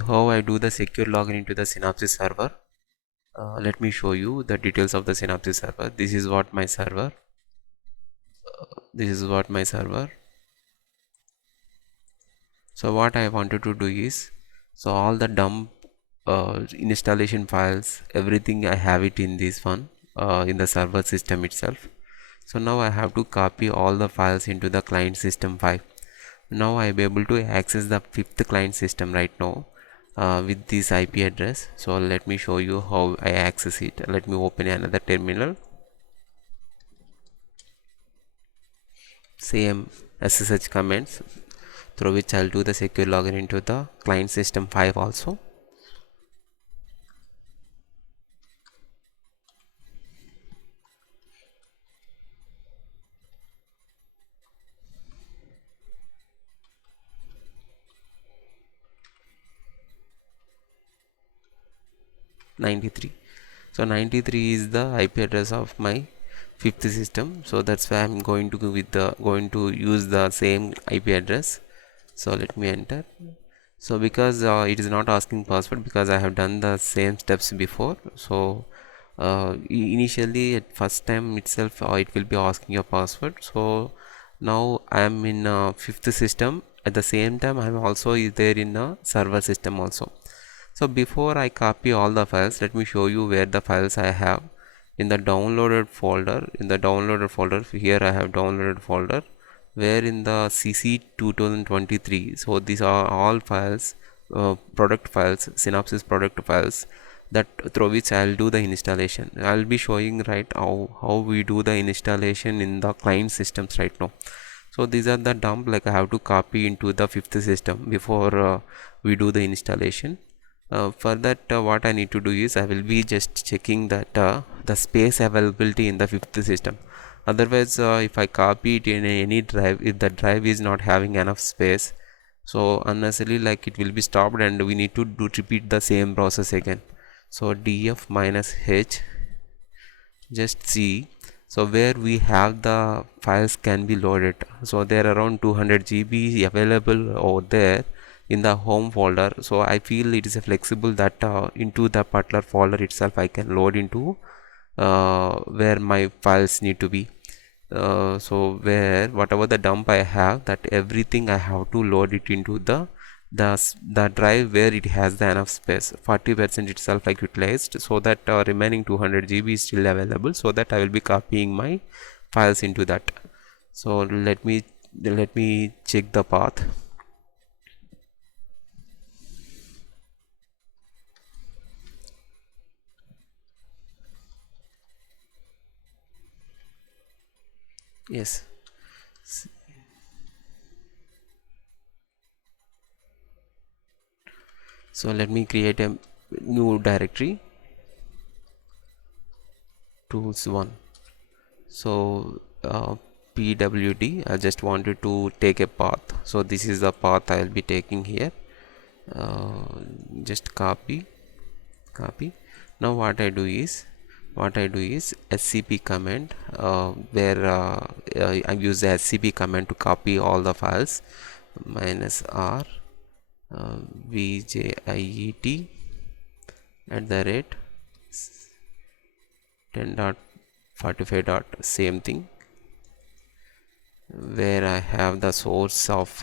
how I do the secure login into the Synopsys server. Let me show you the details of the Synopsys server. This is what my server. So what I wanted to do is, so all the dump installation files, everything I have it in this one, in the server system itself. So now I have to copy all the files into the client system 5. Now I am able to access the 5th client system right now with this IP address. So let me show you how I access it. Let me open another terminal. Same SSH commands through which I'll do the secure login into the client system 5 also. So 93 is the IP address of my 5th system, so that's why I'm going to use the same IP address. So let me enter. So because it is not asking password, because I have done the same steps before, so initially at first time itself it will be asking your password. So now I am in 5th system, at the same time I am also there in a server system also. So before I copy all the files, let me show you where the files I have. In the downloaded folder, here I have downloaded folder, where in the CC 2023. So these are all files, product files, Synopsys product files, that through which I'll do the installation. I'll be showing right how we do the installation in the client systems right now. So these are the dump, like I have to copy into the 5th system before we do the installation. For that what I need to do is I will be just checking that the space availability in the 5th system. Otherwise if I copy it in any drive, if the drive is not having enough space, so unnecessarily like it will be stopped and we need to repeat the same process again. So df minus h, just see, so where we have the files can be loaded. So there are around 200 GB available over there in the home folder. So I feel it is a flexible that into the particular folder itself I can load into where my files need to be. So where whatever the dump I have, that everything I have to load it into the drive where it has the enough space. 40% itself like utilized, so that remaining 200 GB is still available, so that I will be copying my files into that. So let me check the path. Yes, so let me create a new directory, tools1. So pwd, I just wanted to take a path, so this is the path I will be taking here. Just copy. Now what I do is scp command, where I use the scp command to copy all the files, minus r vjiet at the rate 10.45. Same thing, where I have the source of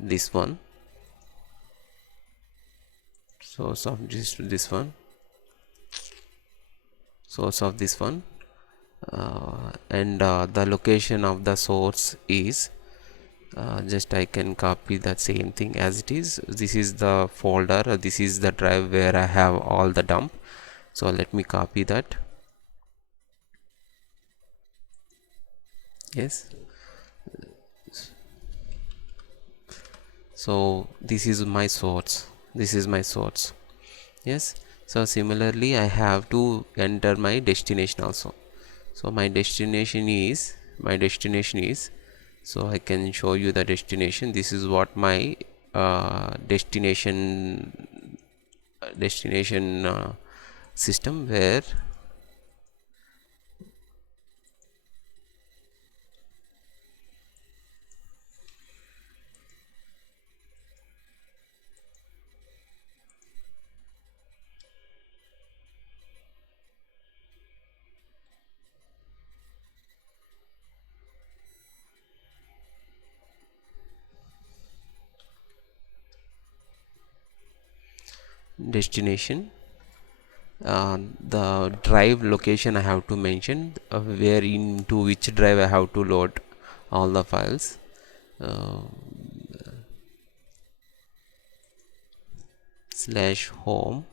this one, source of this one, and the location of the source is just I can copy that same thing as it is. This is the folder, this is the drive where I have all the dump. So let me copy that. Yes, so this is my source, yes. So similarly I have to enter my destination also. So my destination is so I can show you the destination. This is what my destination system, where destination, the drive location I have to mention, where into which drive I have to load all the files. Slash home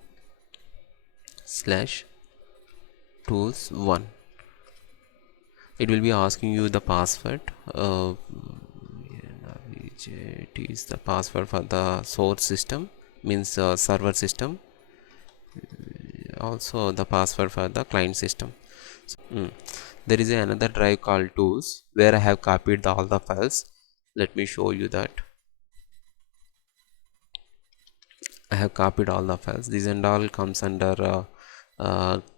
slash tools 1. It will be asking you the password. It is the password for the source system, means server system, also the password for the client system. There is another drive called tools where I have copied all the files. Let me show you that. I have copied all the files. These and all comes under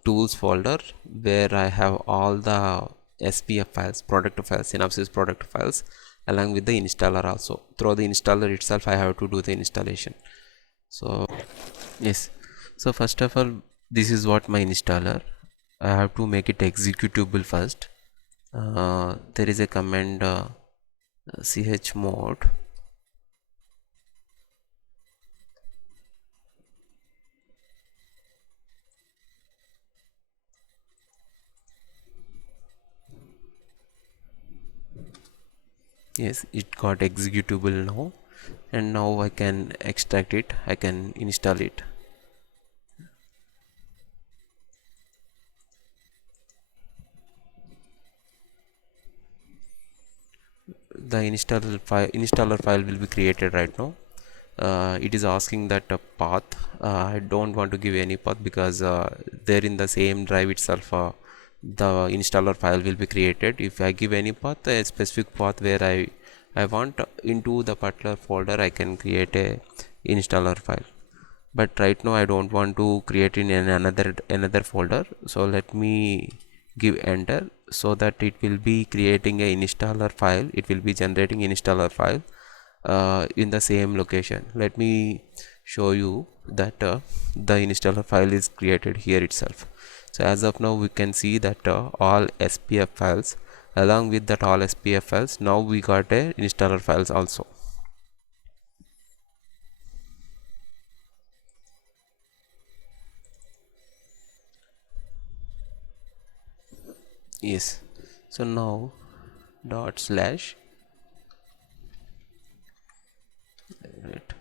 tools folder, where I have all the SPF files, product files, Synopsys product files, along with the installer also. Through the installer itself I have to do the installation. So yes, so first of all, this is what my installer. I have to make it executable first. There is a command chmod yes, it got executable now, and now I can extract it, I can install it. The installer file will be created right now. It is asking that path. I don't want to give any path because there in the same drive itself the installer file will be created. If I give any path, a specific path where I want into the particular folder, I can create a installer file. But right now I don't want to create in another folder, so let me give enter, so that it will be creating a installer file. It will be generating installer file in the same location. Let me show you that the installer file is created here itself. So as of now we can see that all SPF files, along with that all SPF files, now we got a installer files also. Yes, so now dot slash right.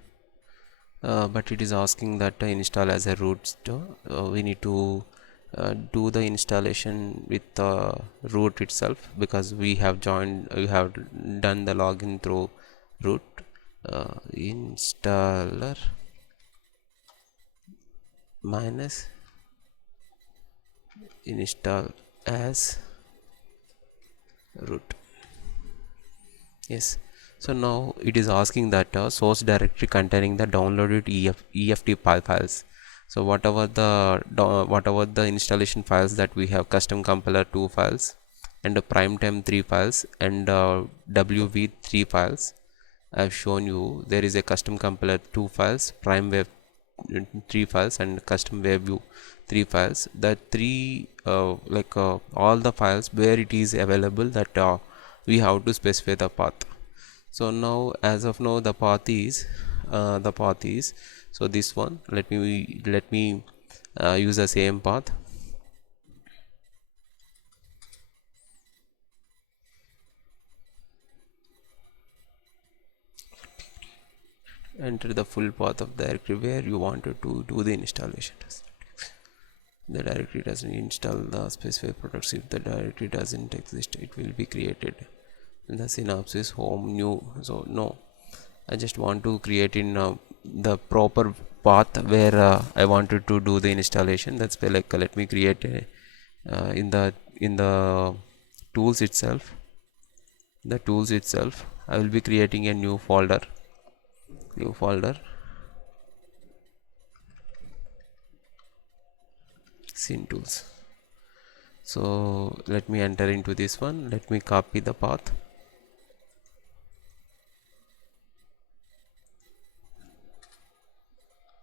But it is asking that install as a root store. We need to do the installation with the root itself, because we have done the login through root. Installer minus install as root. Yes, so now it is asking that source directory containing the downloaded EFT files. So whatever the installation files that we have, custom compiler 2 files, and primetime 3 files, and WV 3 files, I have shown you. There is a custom compiler 2 files, prime wave 3 files, and custom wave view 3 files. The three all the files where it is available, that we have to specify the path. So now, as of now, the path is so this one. Let me use the same path. Enter the full path of the directory where you wanted to do the installation. The directory doesn't install the specified products. If the directory doesn't exist, it will be created in the Synopsys home new. So no, I just want to create in the proper path where I wanted to do the installation. That's why, like, let me create a in the tools itself. I will be creating a new folder. Syn tools. So let me enter into this one. Let me copy the path.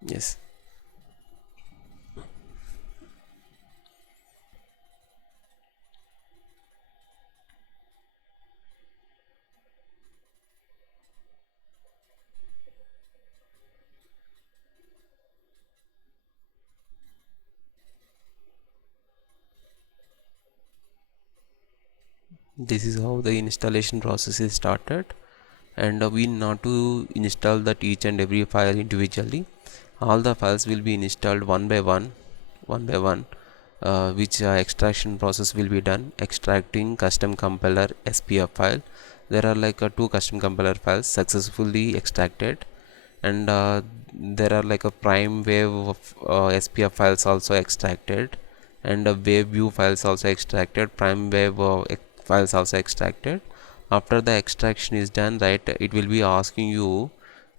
Yes, This is how the installation process is started, and we not to install that each and every file individually. All the files will be installed one by one, which extraction process will be done, extracting custom compiler SPF file. There are like two custom compiler files successfully extracted, and there are like a prime wave of SPF files also extracted, and wave view files also extracted, prime wave files also extracted. After the extraction is done, right, it will be asking you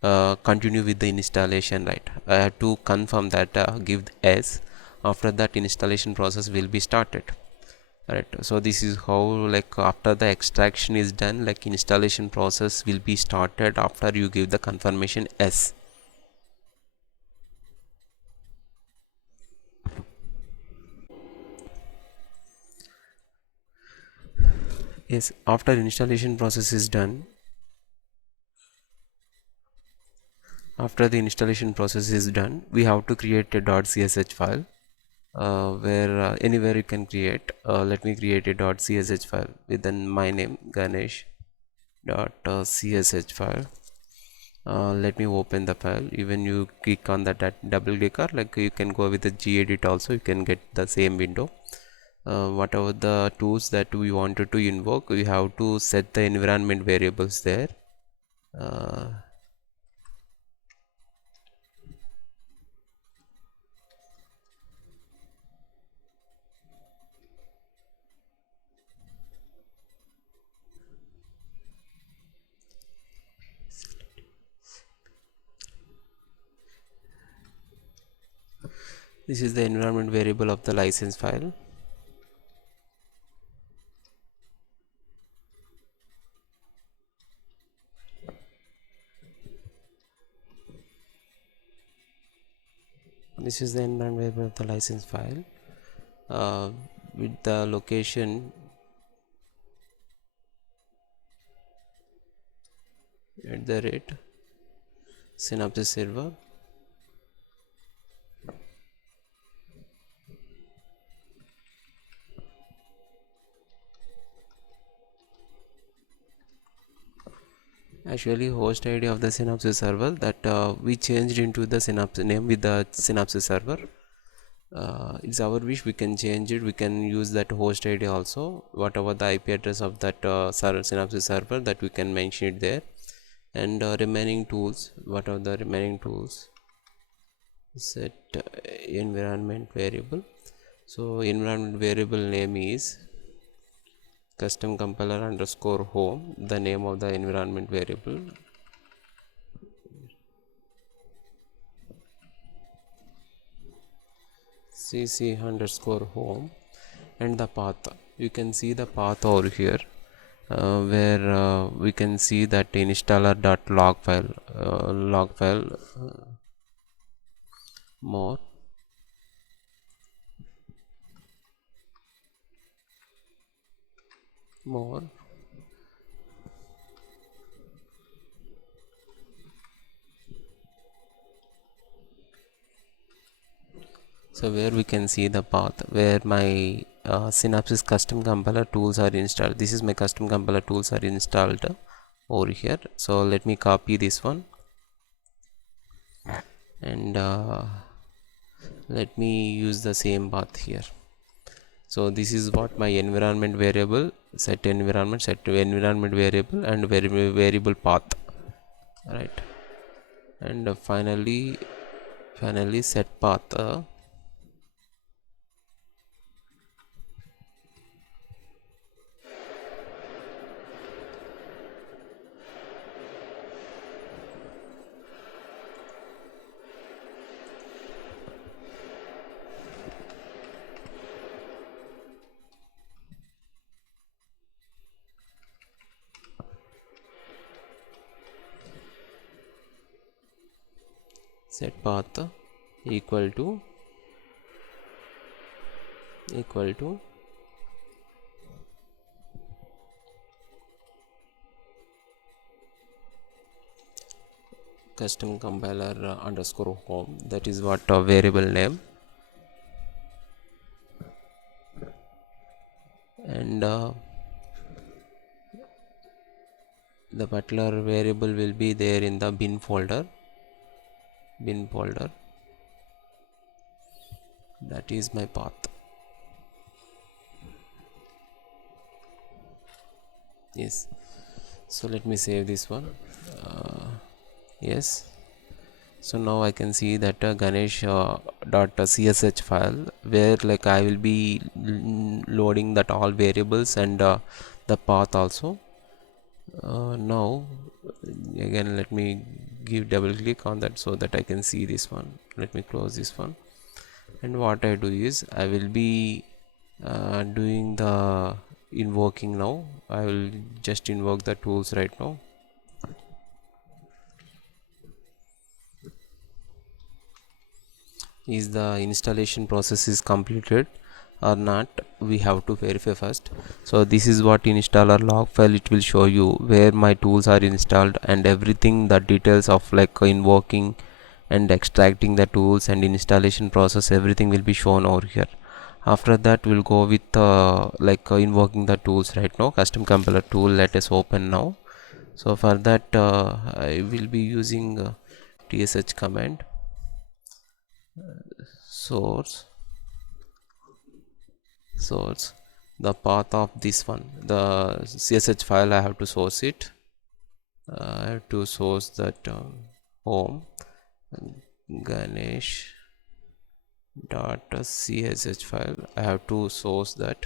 continue with the installation, right. I have to confirm that, give yes. After that, installation process will be started, right. So this is how, like, after the extraction is done, like, installation process will be started after you give the confirmation yes. Yes, after installation process is done, we have to create a .csh file, where anywhere you can create. Let me create a .csh file within my name, Ganesh .csh file. Let me open the file. Even you click on that double click, or like you can go with the gedit also, you can get the same window. Whatever the tools that we wanted to invoke, we have to set the environment variables there. This is the environment variable of the license file. This is the environment variable of the license file, with the location at the rate Synopsys server. Actually, host ID of the Synopsys server, that we changed into the Synopsys name with the Synopsys server. It's our wish, we can change it, we can use that host ID also, whatever the IP address of that Synopsys server, that we can mention it there. And remaining tools, what are the remaining tools? Set environment variable. So environment variable name is custom compiler underscore home, the name of the environment variable. cc underscore home, and the path, you can see the path over here, where we can see that installer.log file, more so where we can see the path where my Synopsys custom compiler tools are installed. This is my custom compiler tools are installed over here. So let me copy this one, and let me use the same path here. So this is what my environment variable, set environment variable, and variable path, right. And finally set path, set path equal to custom compiler underscore home, that is what variable name. And the particular variable will be there in the bin folder. That is my path. Yes, so let me save this one. Yes, so now I can see that Ganesh dot csh file, where like I will be loading that all variables and the path also. Now again let me give double click on that so that I can see this one. Let me close this one, and what I do is I will be doing the invoking now. I will just invoke the tools right now. Is the installation process is completed or not, we have to verify first. So this is what installer log file, it will show you where my tools are installed and everything, the details of like invoking and extracting the tools and installation process, everything will be shown over here. After that we'll go with invoking the tools right now. Custom compiler tool, let us open now. So for that I will be using tsh command, source the path of this one, the csh file, I have to source it. I have to source that home Ganesh dot csh file, I have to source that.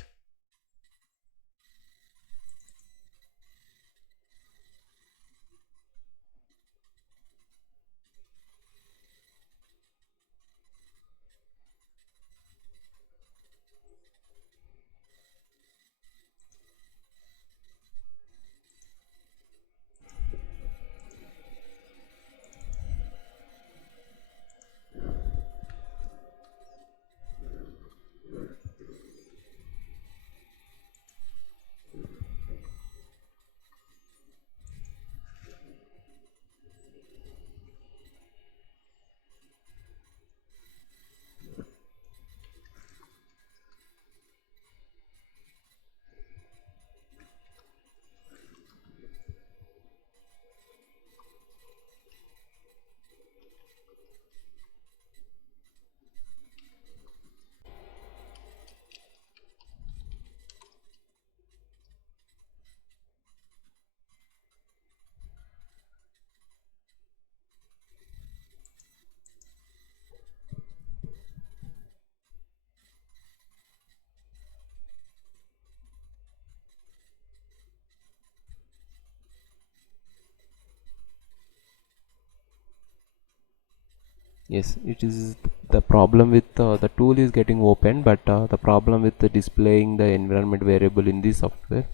Yes, it is the problem with the tool is getting open, but the problem with the displaying the environment variable in this software.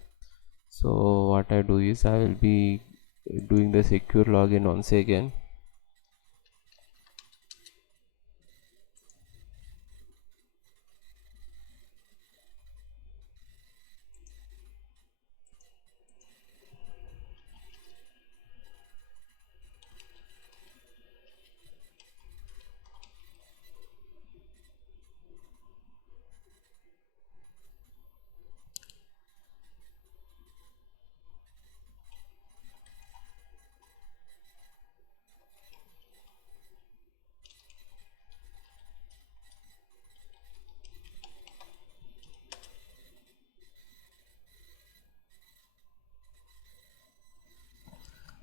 So what I do is I will be doing the secure login once again.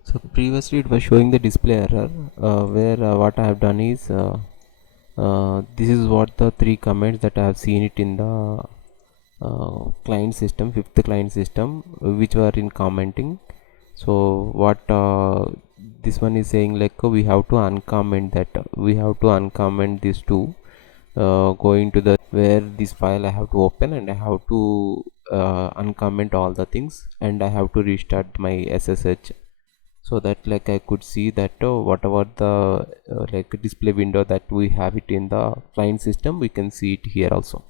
So previously it was showing the display error, where what I have done is this is what the 3 comments that I have seen it in the client system, 5th client system, which were in commenting. So what this one is saying, like we have to uncomment that, we have to uncomment these two, going to the where this file I have to open, and I have to uncomment all the things, and I have to restart my SSH, so that like I could see that whatever the like display window that we have it in the client system, we can see it here also.